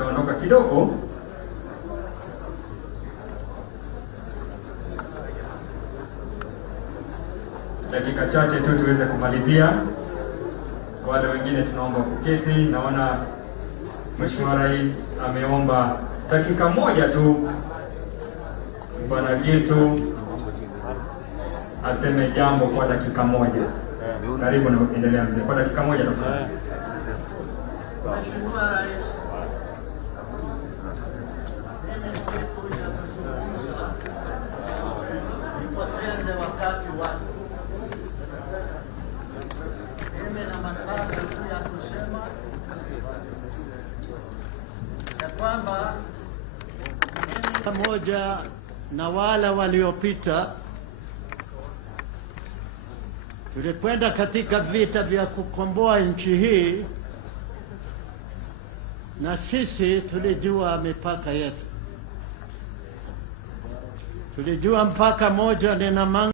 tutaondoka kidogo. Dakika chache tu tuweze kumalizia. Wale wengine tunaomba kuketi. Naona Mheshimiwa Rais ameomba dakika moja tu Bwana Gitu aseme jambo kwa dakika moja. Karibu na endelea mzee. Kwa dakika moja tafadhali. Mheshimiwa Rais, nipoteze wakati wako. Mimi na matatu ya kusema ya kwamba pamoja na wale waliopita tulikwenda katika vita vya kukomboa nchi hii, na sisi tulijua mipaka yetu. Tulijua mpaka moja ni Namanga.